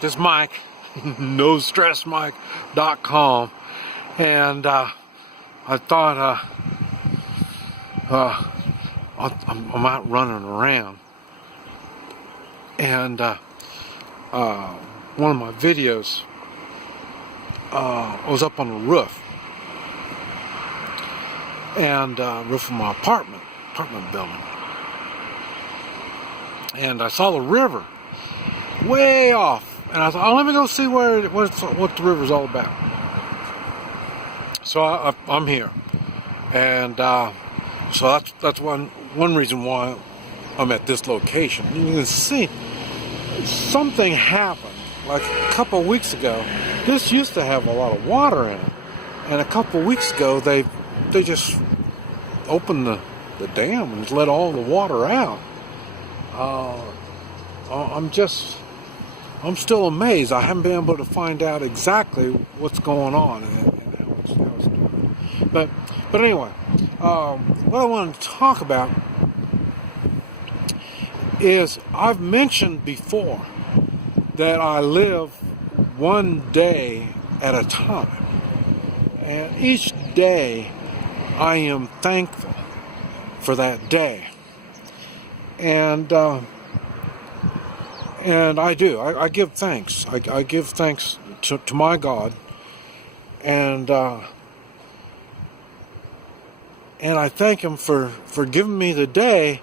this is Mike, nostressmike.com, and I thought I'm out running around, and one of my videos was up on the roof, and roof of my apartment building, and I saw the river way off, and I thought, oh, let me go see what the river's all about. So I'm here, and so that's one reason why I'm at this location. You can see something happened like a couple of weeks ago. This used to have a lot of water in it, and a couple of weeks ago they just opened the dam and let all the water out. I'm still amazed. I haven't been able to find out exactly what's going on and how it's doing. But anyway, what I want to talk about is, I've mentioned before that I live one day at a time, and each day I am thankful for that day, and I do. I give thanks. I give thanks to my God, and I thank Him for giving me the day,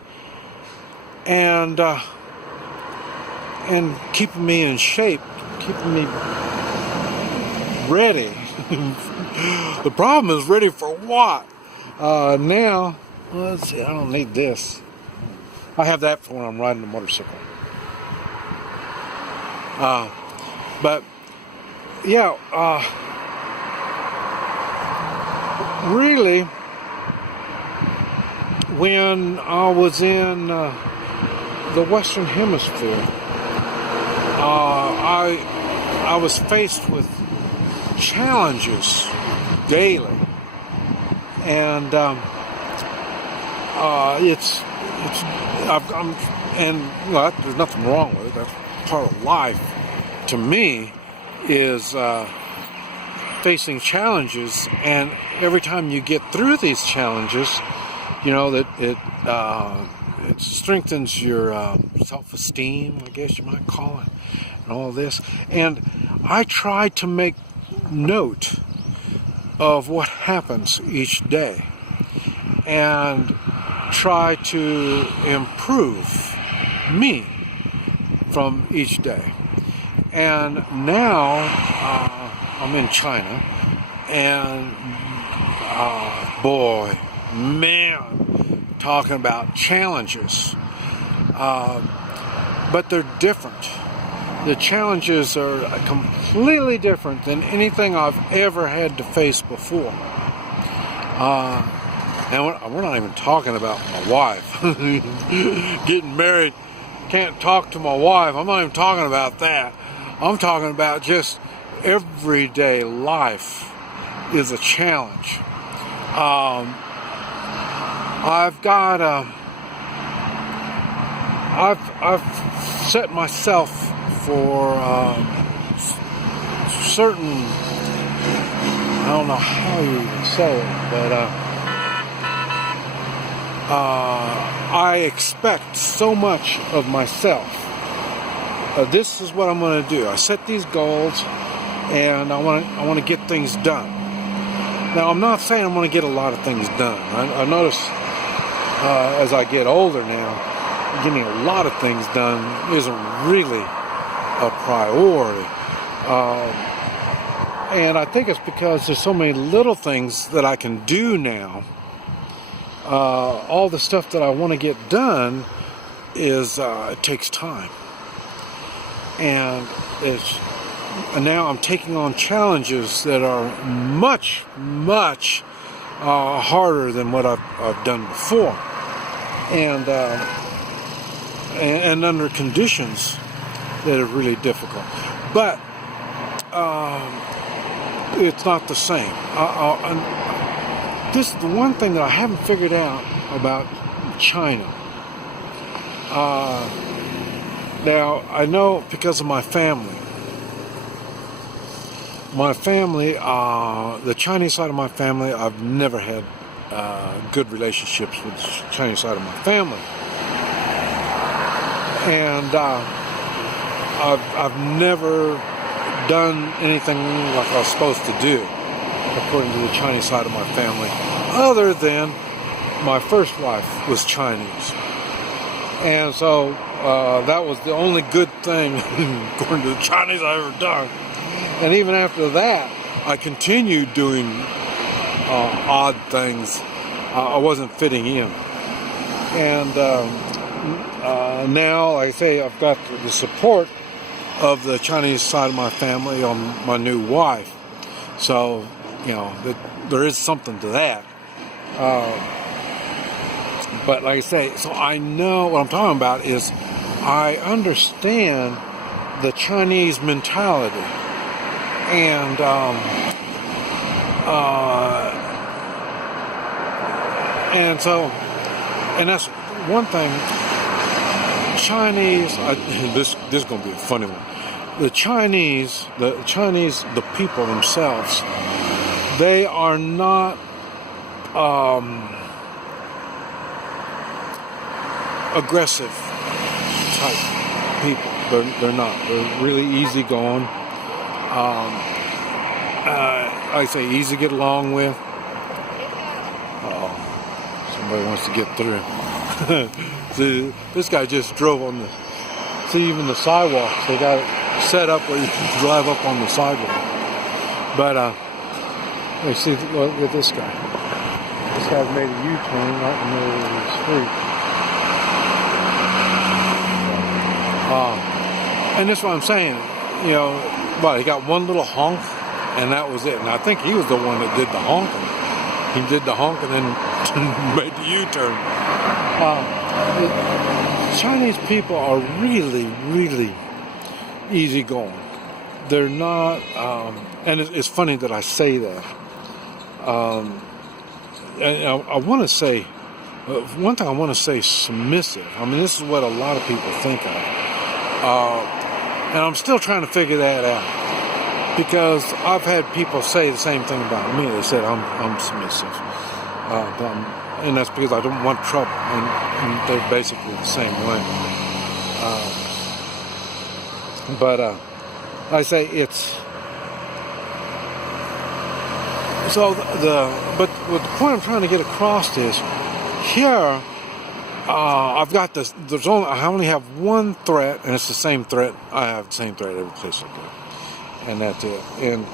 and keeping me in shape, keeping me ready. The problem is, ready for what? Now, let's see, I don't need this. I have that for when I'm riding a motorcycle. But yeah, really, when I was in the Western Hemisphere, I was faced with challenges daily, and there's nothing wrong with it. That's part of life. To me, is facing challenges, and every time you get through these challenges, you know that it strengthens your self-esteem, I guess you might call it, and all this. And I try to make note of what happens each day, and try to improve me from each day. And now I'm in China, and boy, man, talking about challenges, but they're different. The challenges are completely different than anything I've ever had to face before. And we're not even talking about my wife. Getting married, can't talk to my wife. I'm not even talking about that. I'm talking about just everyday life is a challenge. I've set myself for certain, I don't know how you would say it, but I expect so much of myself. This is what I'm going to do. I set these goals, and I want to get things done. Now, I'm not saying I'm going to get a lot of things done. I notice as I get older now, getting a lot of things done isn't really a priority. And I think it's because there's so many little things that I can do now. All the stuff that I want to get done is it takes time. And now I'm taking on challenges that are much, much harder than what I've done before, and under conditions that are really difficult. But it's not the same. This is the one thing that I haven't figured out about China. Now, I know because of my family my family, the Chinese side of my family, I've never had good relationships with the Chinese side of my family. And I've never done anything like I was supposed to do, according to the Chinese side of my family, other than my first wife was Chinese. And so that was the only good thing, according to the Chinese, I've ever done. And even after that, I continued doing odd things. I wasn't fitting in. And now, like I say, I've got the support of the Chinese side of my family on my new wife. So, you know, there is something to that. But like I say, so I know what I'm talking about is I understand the Chinese mentality. And and that's one thing. Chinese, this is going to be a funny one. The Chinese, the people themselves, they are not aggressive type people. They're not. They're really easygoing. I say easy to get along with. Somebody wants to get through. See, this guy just drove on the. See, even the sidewalks, they got it set up where you can drive up on the sidewalk. But you see, look at this guy. This guy's made a U-turn right in the middle of the street. And that's what I'm saying. You know, well, he got one little honk, and that was it. And I think he was the one that did the honking. He did the honking and made the U-turn. Chinese people are really, really easygoing. They're not, and it's funny that I say that. And I want to say, one thing I want to say, submissive. I mean, this is what a lot of people think of. And I'm still trying to figure that out. Because I've had people say the same thing about me. They said I'm submissive. And that's because I don't want trouble. And they're basically the same way. But I say it's... So but what the point I'm trying to get across is, here, I've got this, I only have one threat, and it's the same threat. I have the same threat every place I go. And that's it. And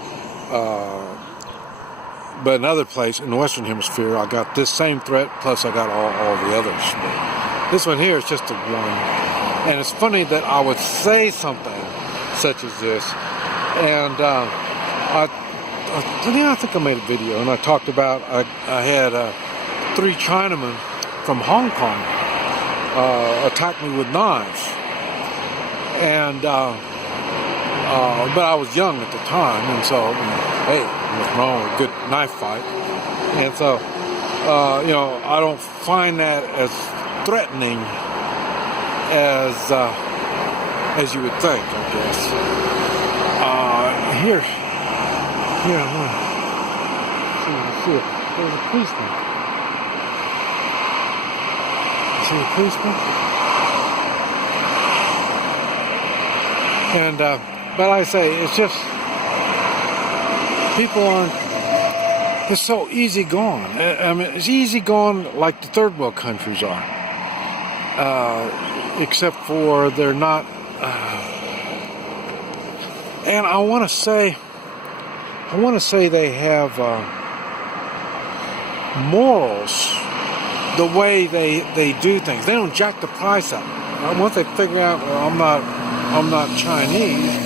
but another place in the Western Hemisphere, I got this same threat, plus I got all the others. But this one here is just a one. And it's funny that I would say something such as this, and I think I made a video, and I talked about I had 3 Chinamen from Hong Kong attack me with knives, and but I was young at the time, and so hey, what's wrong with a good knife fight? And so you know, I don't find that as threatening as you would think, I guess. Here, see it. There's a policeman. See a policeman? And but I say, it's just, people aren't, it's so easygoing. I mean, it's easygoing like the third world countries are. Except for they're not, and I want to say they have morals, the way they do things. They don't jack the price up. Once they figure out, well, I'm not Chinese,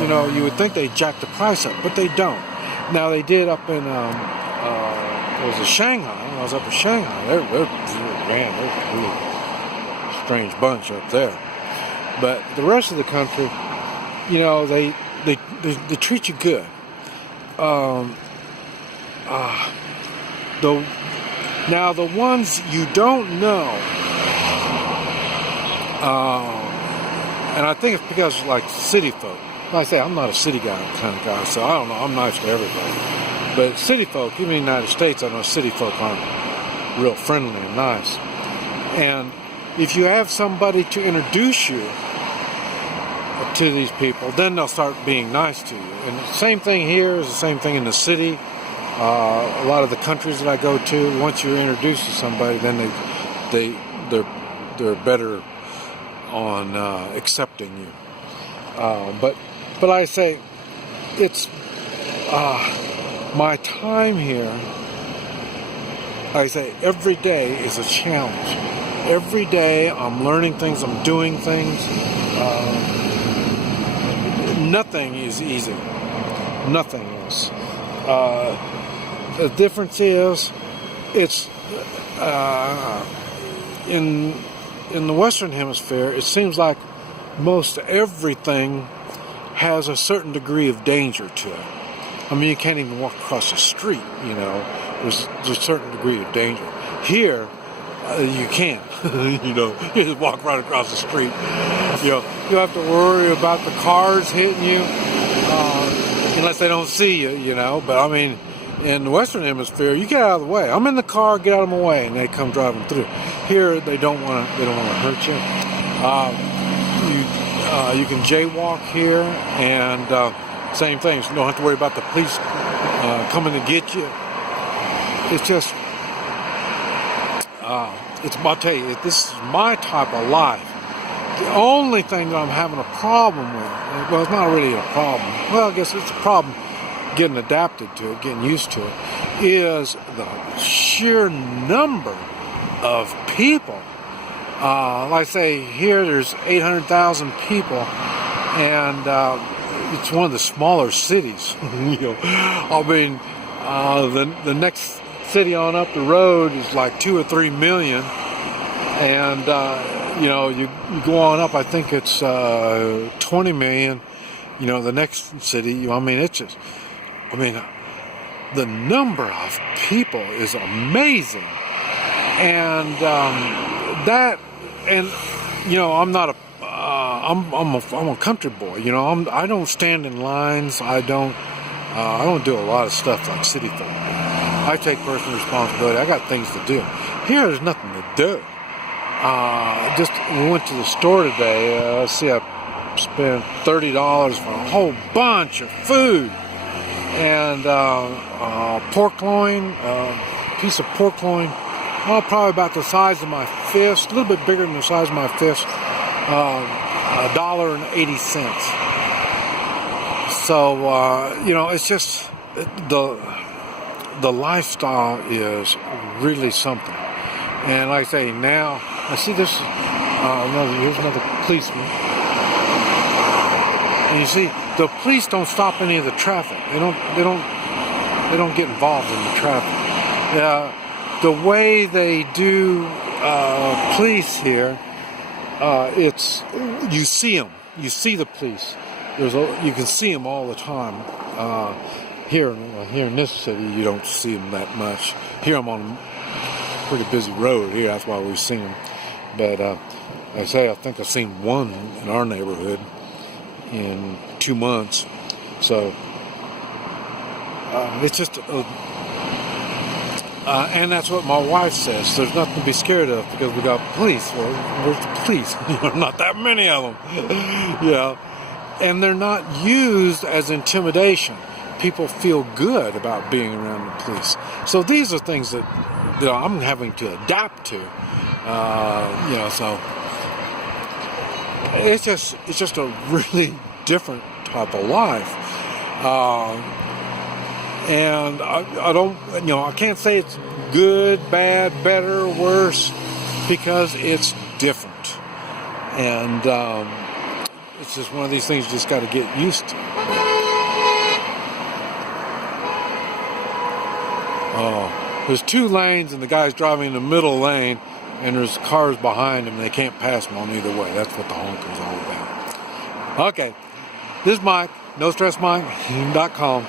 you know, you would think they jack the price up, but they don't. Now they did up in it was Shanghai. When I was up in Shanghai, they're a really strange bunch up there. But the rest of the country, you know, they treat you good. Now the ones you don't know, and I think it's because like city folk, like I say, I'm not a city guy kind of guy, so I don't know. I'm nice to everybody. But city folk, even in the United States, I know city folk aren't real friendly and nice. And if you have somebody to introduce you to these people, then they'll start being nice to you. And the same thing here is the same thing in the city. A lot of the countries that I go to, once you're introduced to somebody, then they're better on accepting you. But I say, it's my time here. I say every day is a challenge. Every day I'm learning things, I'm doing things. Nothing is easy. Nothing is. The difference is, it's in the Western Hemisphere. It seems like most everything has a certain degree of danger to it. I mean, you can't even walk across the street. You know, there's a certain degree of danger. Here, you can't. You know, you just walk right across the street. You know, you have to worry about the cars hitting you, unless they don't see you. You know, but I mean, in the Western Hemisphere, you get out of the way. I'm in the car, get out of my way, and they come driving through. Here, they don't want to. They don't want to hurt you. You can jaywalk here, and same things. You don't have to worry about the police coming to get you. It's just. I'll tell you, this is my type of life. The only thing that I'm having a problem with, well, it's not really a problem. Well, I guess it's a problem getting adapted to it, getting used to it, is the sheer number of people. Like I say, here there's 800,000 people, and it's one of the smaller cities. You know, I mean, the next city on up the road is like 2 or 3 million, and you know, you go on up, I think it's 20 million. You know, the next city, I mean, it's just, I mean, the number of people is amazing, and and you know, I'm not a I'm a country boy. You know, I don't stand in lines. I don't do a lot of stuff like city folk. I take personal responsibility. I got things to do. Here, there's nothing to do. Just went to the store today. I spent $30 for a whole bunch of food, and pork loin, piece of pork loin, probably about the size of my fist, a little bit bigger than the size of my fist. $1.80. So you know, it's just the lifestyle is really something. And like I say, now I see this. Here's another policeman. And you see, the police don't stop any of the traffic. They don't get involved in the traffic. The way they do police here, it's, you see them. You see the police. You can see them all the time. Here in this city, you don't see them that much. Here I'm on a pretty busy road here. That's why we see them. But I think I've seen one in our neighborhood in 2 months. So it's just, and that's what my wife says. There's nothing to be scared of because we got police. Well, where's the police? Not that many of them. Yeah, and they're not used as intimidation. People feel good about being around the police. So these are things that I'm having to adapt to. You know, so it's just a really different type of life. And I don't, you know, I can't say it's good, bad, better, worse, because it's different. And it's just one of these things you just got to get used to. Oh, there's 2 lanes and the guy's driving in the middle lane, and there's cars behind him and they can't pass him on either way. That's what the honking's all about. Okay, this is Mike, NoStressMike.com.